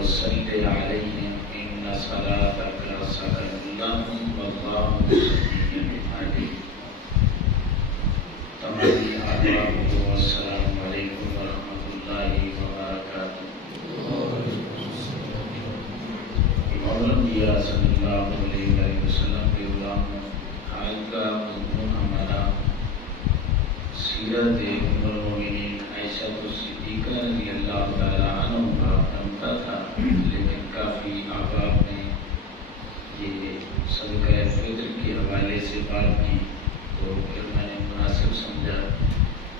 وصل عليهم إن صلاتك سكن لهم والله سميع عليم. تمام آداب والسلام علیکم ورحمۃ اللہ وبرکاتہ. مولانا صلی اللہ علیہ وسلم کے غلاموں، آج کا مضمون ہمارا سیرت ام المؤمنین عائشہ صدیقہ رضی اللہ تعالیٰ عنہ کا بنتا تھا، لیکن کافی احباب نے یہ صدقہ فطر کے حوالے سے بات کی، تو پھر میں نے مناسب سمجھا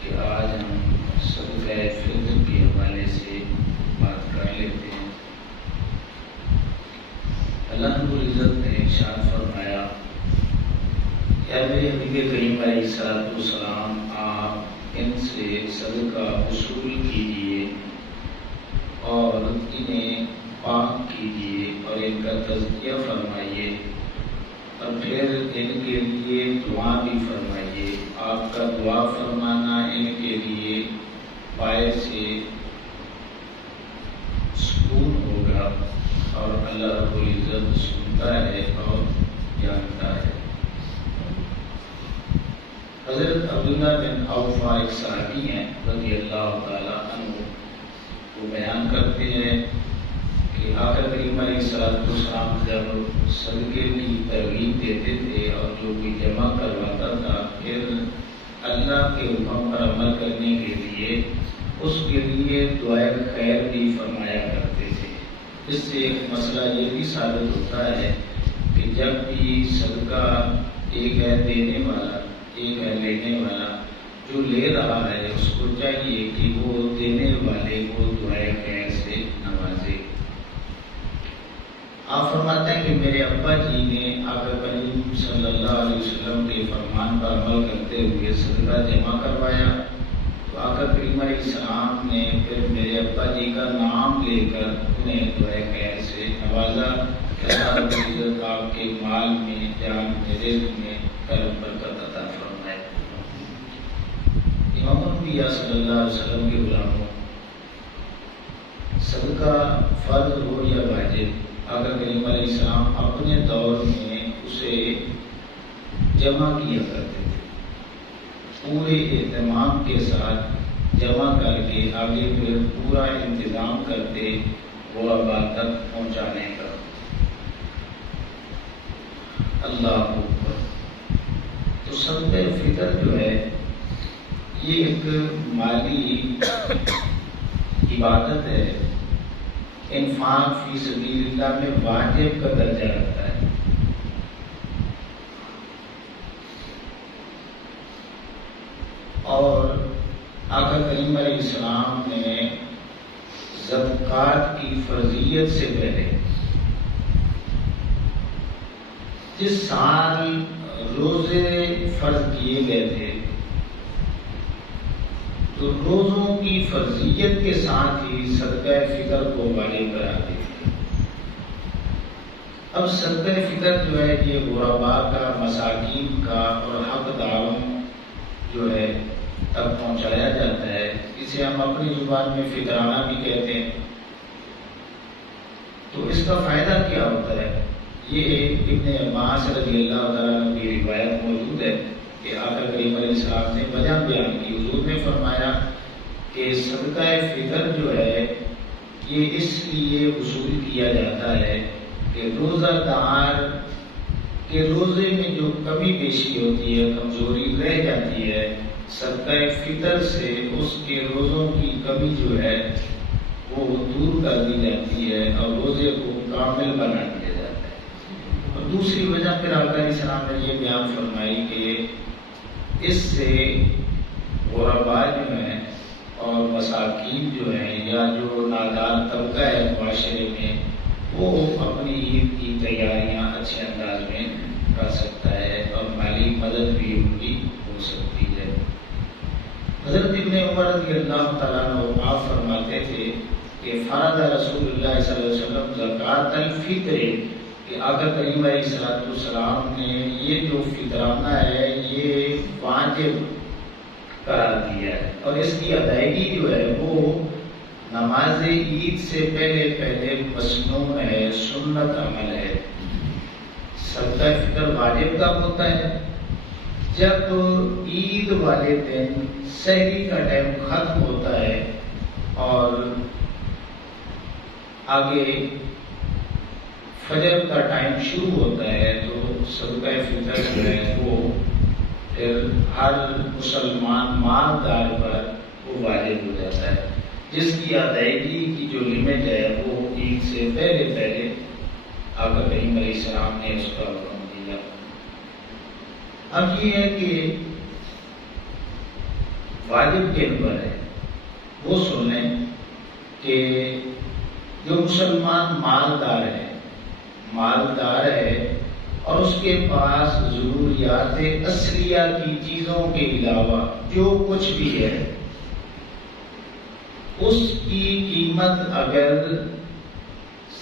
کہ آج ہم صدقہ فطر کے حوالے سے بات کر لیتے ہیں. اللہ رب العزت نے ارشاد فرمایا کہ اے میرے حبیب کریم علیہ السلام، آپ ان سے صدقہ وصول کیجیے اور انہیں پاک کیجیے اور ان کا تزکیہ فرمائیے اور پھر ان کے لیے دعا بھی فرمائیے. آپ کا دعا فرمانا ان کے لیے باعث سکون ہوگا اور اللہ رب العزت سنتا ہے اور جانتا ہے. حضرت عبداللہ بن عوف ایک صحابی ہیں رضی اللہ تعالیٰ عنہ، وہ بیان کرتے ہیں کہ آقا کریم علیہ السلام جب صدقے کی ترغیب دیتے تھے اور جو بھی جمع کرواتا تھا، پھر اللہ کے حکم پر عمل کرنے کے لیے اس کے لیے دعائے خیر بھی فرمایا کرتے تھے. اس سے ایک مسئلہ یہ بھی ثابت ہوتا ہے کہ جب بھی صدقہ ایک ہے دینے والا، ایک ہے لینے والا، جو لے رہا ہے اس کو چاہیے کہ وہ دینے والے کو دعائے خیر سے نوازے. آپ فرماتے ہیں کہ میرے ابا جی نے آقا کریم صلی اللہ علیہ وسلم کے فرمان پر عمل کرتے ہوئے صدقہ جمع کروایا، تو آقا کریم علیہ السلام نے پھر میرے ابا جی کا نام لے کر انہیں دعائے خیر سے نوازا کہ اللہ رب العزت آپ کے مال میں، جان میں، رزق میں کرم برکت عطا فرمائے. امام الانبیاء صلی اللہ علیہ وسلم کے غلاموں، صدقہ فرض ہو یا واجب، آقا کریم علیہ السلام اپنے دور میں اسے جمع کیا کرتے تھے، پورے اہتمام کے ساتھ جمع کر کے آگے پھر پورا انتظام کرتے وہ آباد تک پہنچانے کا. اللہ اکبر. تو صدقہ فطر جو ہے یہ ایک مالی عبادت ہے، انفاق فی سبیل اللہ میں واجب کا درجہ رکھتا ہے. اور آقا کریم علیہ السلام نے زکوٰۃ کی فرضیت سے پہلے جس سال روزے فرض کیے گئے تھے تو روزوں کی فرضیت کے ساتھ ہی صدقہ فطر کو واجب کرا دی. اب صدقہ فطر جو ہے یہ غرباء کا، مساکین کا اور حقداروں جو ہے تک پہنچایا جاتا ہے. اسے ہم اپنی زبان میں فطرانہ بھی کہتے ہیں. تو اس کا فائدہ کیا ہوتا ہے؟ یہ ابن عباس رضی اللہ تعالیٰ عنہ کی روایت موجود ہے کہ آقا کریم علیہ السلام نے وجہ بیان کی. حضور نے فرمایا کہ صدقہ فطر جو ہے یہ اس لیے وصول کیا جاتا ہے کہ روزہ دار کے روزے میں جو کمی بیشی ہوتی ہے، کمزوری رہ جاتی ہے، صدقہ فطر سے اس کے روزوں کی کمی جو ہے وہ دور کر دی جاتی ہے اور روزے کو کامل بنا دیا جاتا ہے. اور دوسری وجہ پھر آقا علیہ السلام نے یہ بیان فرمائی کہ اس سے غرباء جو ہیں اور مساکین جو ہیں یا جو نادار طبقہ ہے معاشرے میں، وہ اپنی عید کی تیاریاں اچھے انداز میں کر سکتا ہے اور مالی مدد بھی ان کی ہو سکتی ہے. حضرت ابن عمر رضی اللہ تعالیٰ عنہ آپ فرماتے تھے کہ فرض رسول اللہ صلی اللہ علیہ وسلم زکوٰۃ الفطر، کہ آقا کریم علیہ السلام نے یہ جو فطرانہ ہے یہ واجب قرار دیا ہے اور اس کی ادائیگی جو ہے وہ نماز عید سے پہلے پہلے مسنون ہے، سنت عمل ہے۔ صدقہ فطر واجب کب ہوتا ہے؟ جب عید والے دن سحری کا ٹائم ختم ہوتا ہے اور آگے فجر کا ٹائم شروع ہوتا ہے، تو صدقہ فطر جو ہے وہ پھر ہر مسلمان مالدار پر وہ واجب ہو جاتا ہے، جس کی ادائیگی کی جو لمٹ ہے وہ عید سے پہلے پہلے آقا کریم علیہ السلام نے اس کا حکم دیا۔ اب یہ ہے کہ واجب کن پر ہے، وہ سن لیں کہ جو مسلمان مالدار ہے اور اس کے پاس ضروریات اصلیہ کی چیزوں کے علاوہ جو کچھ بھی ہے، اس کی قیمت اگر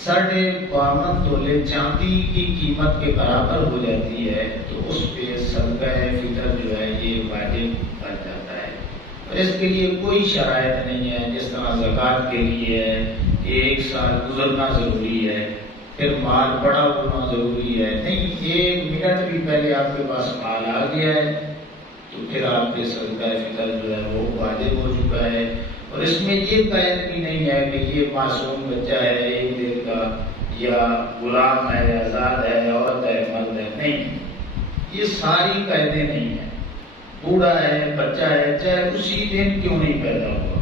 52.5 تولے چاندی کی قیمت کے برابر ہو جاتی ہے تو اس پہ صدقہ فطر جو ہے یہ واجب بن جاتا ہے۔ اور اس کے لیے کوئی شرائط نہیں ہے، جس طرح زکوٰۃ کے لیے ہے کہ 1 سال گزرنا ضروری ہے، پھر مال بڑا ہونا ضروری ہے، نہیں، 1 منٹ بھی پہلے آپ کے پاس مال آ گیا ہے تو پھر آپ کے صدقہ فطر جو ہے وہ واجب ہو چکا ہے۔ اور اس میں یہ قید بھی نہیں ہے کہ یہ معصوم بچہ ہے 1 دن کا، یا غلام ہے، آزاد ہے، عورت ہے، مرد ہے، نہیں، یہ ساری قیدیں نہیں ہیں۔ بوڑھا ہے، بچہ ہے، چاہے اسی دن کیوں نہیں پیدا ہوا،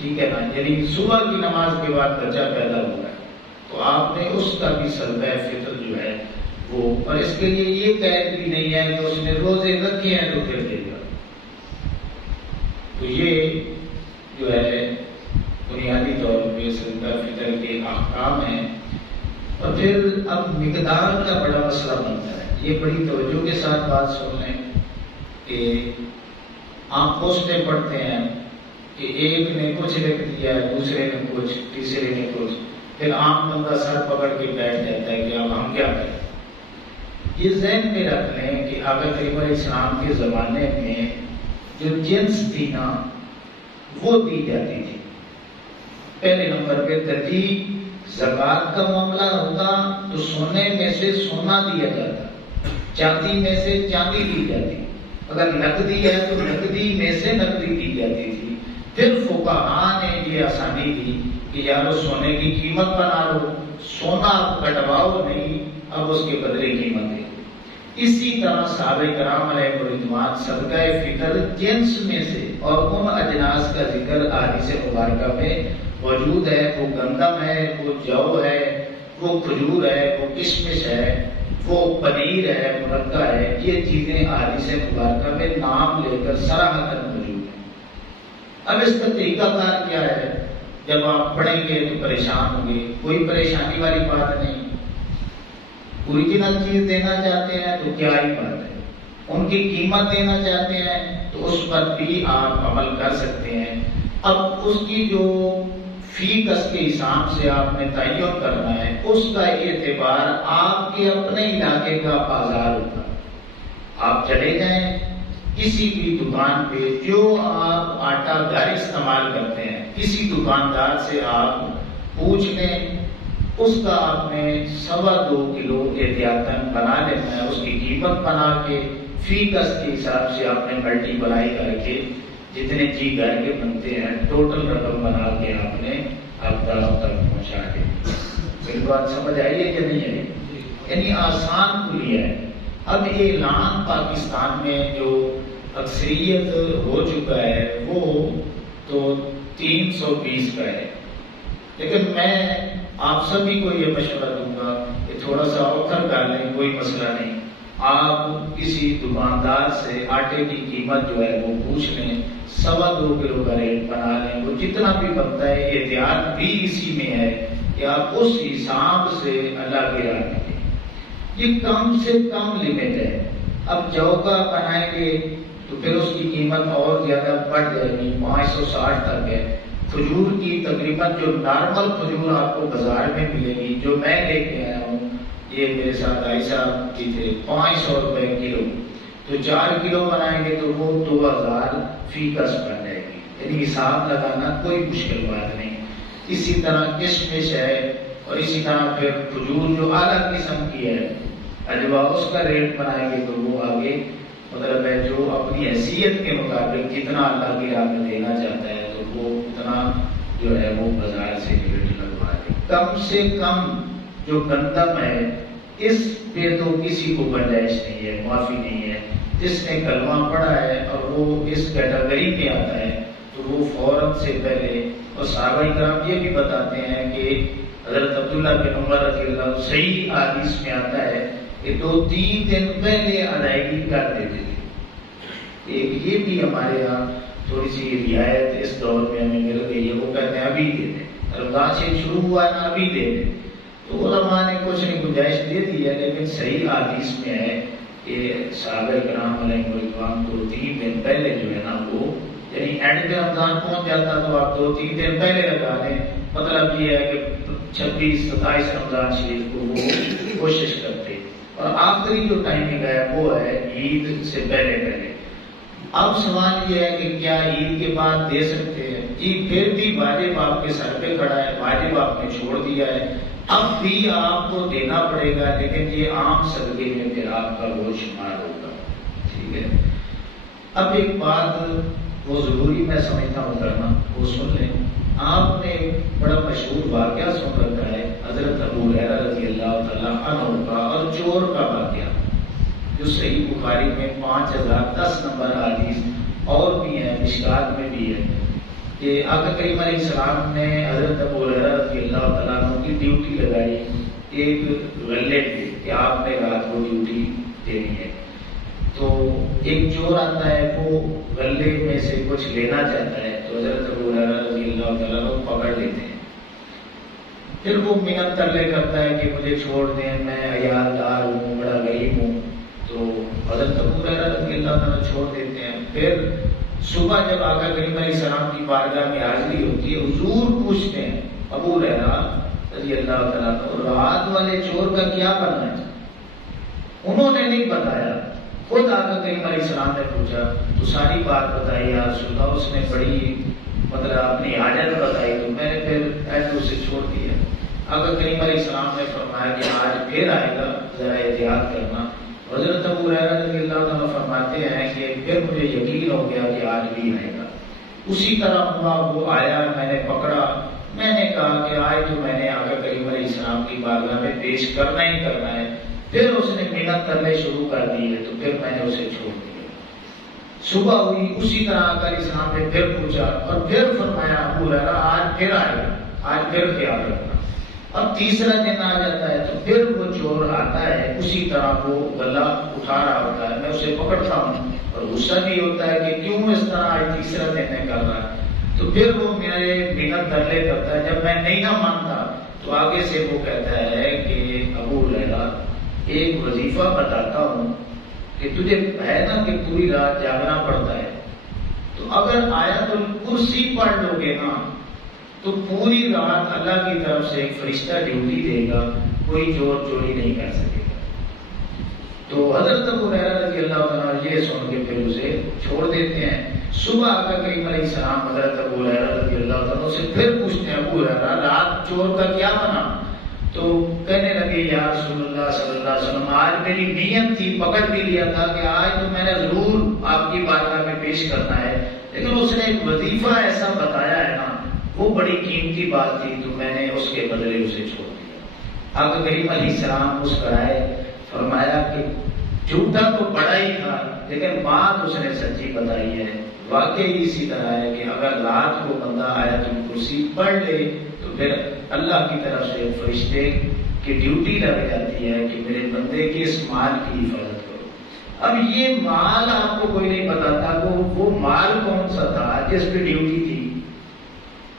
ٹھیک ہے نا، یعنی صبح کی نماز کے بعد بچہ پیدا ہوا ہے تو آپ نے اس کا بھی صدقہ فطر جو ہے وہ، اور اس کے لیے یہ قید بھی نہیں ہے کہ اس نے روزے رکھے ہیں تو پھر دے گا۔ تو یہ جو ہے بنیادی طور پہ صدقہ فطر کے احکام ہیں۔ اور پھر اب مقدار کا بڑا مسئلہ بنتا ہے، یہ بڑی توجہ کے ساتھ بات سن لیں کہ آپ پوسٹیں پڑھتے ہیں کہ ایک نے کچھ لکھ دیا، دوسرے نے کچھ، تیسرے نے کچھ، پھر عام بندہ سر پکڑ کے بیٹھ جاتا ہے کہ اب ہم کیا کریں۔ یہ ذہن میں رکھ لیں کہ آقا کریم علیہ السلام کے زمانے میں جو جنس تھی نا وہ دی جاتی تھی۔ پہلے نمبر پہ ترتیب زکوٰۃ کا معاملہ ہوتا تو سونے میں سے سونا دیا جاتا، چاندی میں سے چاندی دی جاتی، اگر نقدی ہے تو نقدی میں سے نقدی دی جاتی تھی۔ پھر فقہاء نے یہ آسانی دی کہ یارو سونے کی قیمت بنا لو، سونا کٹواؤ نہیں، اب اس کے بدلے قیمت دے۔ اسی طرح صحابہ کرام علیہ رضوان صدقہ فطر جنس میں سے اور ان اجناس کا ذکر احادیث مبارکہ میں موجود ہے، وہ گندم ہے، وہ جو ہے، وہ کھجور ہے، وہ کشمش ہے، وہ پنیر ہے، مرغا ہے، یہ چیزیں احادیث مبارکہ میں نام لے کر صراحتاً موجود ہیں۔ اب اس کا طریقہ کار کیا ہے؟ جب آپ پڑھیں گے تو پریشان ہوں گے، کوئی پریشانی والی بات نہیں، اوریجنل چیز دینا چاہتے ہیں تو کیا ہی بات ہے، ان کی قیمت دینا چاہتے ہیں تو اس پر بھی آپ عمل کر سکتے ہیں۔ اب اس کی جو فی کس کے حساب سے آپ نے تعین کرنا ہے، اس کا اعتبار آپ کے اپنے علاقے کا بازار ہوگا۔ آپ چلے جائیں کسی بھی دکان پہ، جو آپ آٹا گھر استعمال کرتے ہیں، کسی دکاندار سے آپ پوچھ لیں، اس کا آپ نے 2.25 کلو احتیاطاً بنا لینا ہے، اس کی قیمت بنا کے فی کس کے حساب سے آپ نے ملٹی بلائی کر کے جتنے چیز گھر کے بنتے ہیں ٹوٹل رقم بنا کے آپ نے آپ تک پہنچا کے۔ میری بات سمجھ آئی ہے کہ نہیں ہے؟ یعنی آسان کلیہ ہے۔ اب اعلان پاکستان میں جو اکثریت ہو چکا ہے وہ تو 320 کا ہے، لیکن میں آپ سبھی کو یہ مشورہ دوں گا کہ تھوڑا سا اوکھر کر لیں، کوئی مسئلہ نہیں، آپ کسی دکاندار سے آٹے کی قیمت جو ہے وہ پوچھ لیں، 2.25 کلو کا ریٹ بنا لیں، وہ جتنا بھی بنتا ہے احتیاط بھی اسی میں ہے کہ آپ اس حساب سے اللہ کی راہ میں دیں۔ یہ کم سے کم لمٹ ہے۔ اب جو کا بنائیں گے تو پھر اس کی قیمت اور زیادہ بڑھ جائے گی، 560 تک ہے۔ کھجور کی تقریباً جو نارمل کھجور آپ کو بازار میں ملے گی، جو میں لے کے آیا ہوں، یہ میرے ساتھ آئی صاحب کی تھے، 500 روپے کلو، تو 4 کلو بنائیں گے تو وہ 2000 فی کس بن جائے گی۔ یعنی حساب لگانا کوئی مشکل بات نہیں۔ اسی طرح کشمش ہے، اور اسی طرح پھر کھجور جو اعلیٰ قسم کی ہے اجوا، اس کا ریٹ بنائیں گے تو وہ آگے مطلب ہے جو اپنی حیثیت کے مطابق کتنا اللہ کی راہ میں دینا چاہتا ہے تو وہ اتنا جو ہے وہ بازار سے ریٹ لگوا دے۔ کم سے کم جو گندم ہے اس پہ تو کسی کو گنجائش نہیں ہے، معافی نہیں ہے۔ جس نے کلمہ پڑھا ہے اور وہ اس کیٹیگری میں آتا ہے تو وہ فوراً سے پہلے، اور صحابہ کرام یہ بھی بتاتے ہیں کہ حضرت عبداللہ بن عمر رضی اللہ عنہ صحیح حدیث میں آتا ہے کہ 2-3 دن پہلے ادائیگی کر دیتے تھے۔ یہ بھی ہمارے یہاں تھوڑی سی رعایت اس دور میں ہمیں مل گئی ہے، وہ کہتے ہیں ابھی دے دیں، رمضان سے شروع ہوا ہے نا ابھی دے دیں، تو علماء نے کچھ نہیں گنجائش دے دی ہے، لیکن صحیح حدیث میں ہے کہ صحابہ کرام علیہ الرضوان کو 3 دن پہلے جو ہے نا وہ، یعنی اینڈ میں رمضان پہنچ جاتا تو آپ 2-3 دن پہلے لگا دیں، مطلب یہ ہے کہ 26-27 رمضان شریف کو وہ کوشش کرتے، اور آخری جو ٹائمنگ ہے وہ ہے عید سے پہلے پہلے۔ اب سوال یہ ہے کہ کیا عید کے بعد دے سکتے ہیں؟ جی پھر بھی واجب آپ کے سر پہ کھڑا ہے، واجب آپ نے چھوڑ دیا ہے، اب بھی آپ کو دینا پڑے گا، لیکن یہ عام صدقے میں پھر آپ کا وہ شمار ہوگا، ٹھیک ہے۔ اب ایک بات وہ ضروری میں سمجھتا ہوں کرنا، وہ سن لیں۔ آپ نے بڑا مشہور واقعہ سن رکھا ہے حضرت ابو ہریرہ رضی اللہ تعالیٰ عنہ کا اور چور کا واقعہ، جو صحیح بخاری میں 5010 نمبر حدیث اور بھی ہے، مشکات میں بھی ہے، کہ آقا کریم علیہ السلام نے حضرت ابو ہریرہ رضی اللہ تعالیٰ عنہ کی ڈیوٹی لگائی ایک غلے پہ کہ آپ نے رات کو ڈیوٹی دینی ہے۔ تو ایک چور آتا ہے، وہ غلے میں سے کچھ لینا چاہتا ہے، تو حضرت ابو ہریرہ رضی اللہ تعالیٰ عنہ پکڑ لیتے ہیں۔ پھر وہ منت ترلے کرتا ہے کہ مجھے چھوڑ دیں، میں عیالدار ہوں، بڑا غریب ہوں، تو حضرت ابو ہریرہ رضی اللہ تعالیٰ چھوڑ دیتے ہیں۔ پھر صبح جب آقا کریم علیہ السلام کی بارگاہ میں حاضری ہوتی ہے، حضور پوچھتے ہیں ابو ہریرہ رضی اللہ تعالیٰ عنہ رات والے چور کا کیا کرنا ہے؟ انہوں نے نہیں بتایا، خود آقا کریم علیہ السلام نے پوچھا تو ساری بات بتائی یا رسول اللہ، اس نے بڑی مطلب اپنی حاجت بتائی، تو میں نے پھر ایسے اسے چھوڑ دیا۔ آقا کریم علیہ السلام نے فرمایا کہ آج پھر آئے گا، ذرا احتیاط کرنا۔ حضرت ابو ہریرہ رضی اللہ عنہ فرماتے ہیں کہ پھر مجھے یقین ہو گیا کہ آج بھی آئے گا۔ اسی طرح ہوا، وہ آیا، میں نے پکڑا، میں نے کہا کہ آج تو میں نے آقا کریم علیہ السلام کی بارگاہ میں پیش کرنا ہی کرنا ہے۔ پھر اس نے منت کرنے شروع کر دی ہے، تو پھر میں نے اسے چھوڑ دیا۔ صبح ہوئی، اسی طرح آقا علیہ السلام نے پھر پوچھا اور پھر فرمایا ابو ہریرہ آج پھر آئے گا، آج پھر خیال رکھنا۔ اب تیسرا دن آ جاتا ہے تو پھر وہ چور آتا ہے، اسی طرح وہ گلا اٹھا رہا ہوتا ہے، میں اسے پکڑتا ہوں اور غصہ بھی ہوتا ہے کہ کیوں اس طرح آج تیسرا دن میں کر رہا ہے، تو پھر وہ میرے منت ترلے کرتا ہے۔ جب میں نہیں نہ مانتا تو آگے سے وہ کہتا ہے کہ ابو ہریرہ ایک وظیفہ بتاتا ہوں کہ تجھے ہے نا کہ پوری رات جاگنا پڑتا ہے، تو اگر آیت الکرسی پڑھ لو گے نا تو پوری رات اللہ کی طرف سے ایک فرشتہ ڈیوٹی دے گا، کوئی چور چوری نہیں کر سکے گا۔ تو حضرت ابو ہریرہ رضی اللہ عنہ یہ سن کے پھر اسے چھوڑ دیتے ہیں۔ صبح آقا کریم علیہ السلام حضرت ابو ہریرہ رضی اللہ عنہ سے پھر پوچھتے ہیں ابو ہریرہ رات چور کا کیا بنا؟ تو کہنے لگے یا رسول اللہ صلی اللہ علیہ وسلم آج میری نیت تھی، پکڑ بھی لیا تھا کہ آج تو میں نے ضرور آپ کی بارگاہ میں پیش کرنا ہے، لیکن اس نے ایک وظیفہ ایسا بتایا ہے نا، وہ بڑی قیمتی بات تھی، تو میں نے اس کے بدلے اسے چھوڑ دیا۔ آقا کریم علیہ السلام مسکرائے، فرمایا کہ جھوٹا تو بڑا ہی تھا لیکن بات اس نے سچی بتائی ہے۔ واقعی اسی طرح ہے کہ اگر رات کو بندہ آیت الکرسی پڑھ لے تو پھر اللہ کی طرف سے فرشتے کی ڈیوٹی لگ جاتی ہے کہ میرے بندے کے اس مال کی حفاظت کرو۔ اب یہ مال آپ کو کوئی نہیں بتاتا وہ مال کون سا تھا جس پہ ڈیوٹی تھی،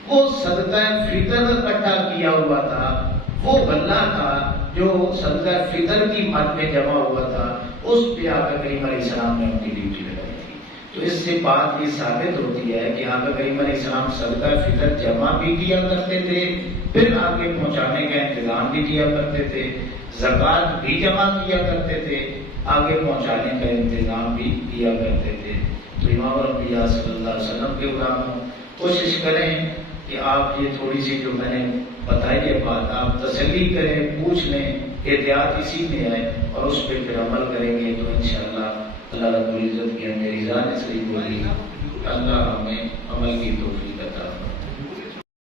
وہ صدقہ فطر اکٹھا کیا ہوا تھا، وہ غلہ تھا جو صدقہ فطر کی مد میں جمع ہوا تھا، اس پہ آقا کریم علیہ السلام نے اپنی ڈیوٹی لگائی تھی۔ تو اس سے بات یہ ثابت ہوتی ہے کہ آقا کریم علیہ السلام صدقہ فطر جمع بھی کیا کرتے تھے، پھر آگے پہنچانے کا انتظام بھی کیا کرتے تھے، زکوٰۃ بھی جمع کیا کرتے تھے، آگے پہنچانے کا انتظام بھی کیا کرتے تھے۔ تو امام الانبیاء صلی اللہ علیہ وسلم کے غلاموں کوشش کریں کہ آپ یہ تھوڑی سی جو میں نے بتائی ہے بات آپ تسلی کریں، پوچھ لیں، احتیاط اسی میں آئے اور اس پہ پھر عمل کریں گے تو انشاءاللہ اللہ رب العزت کی ہمیں رضا نصیب ہوگی۔ اللہ ہمیں عمل کی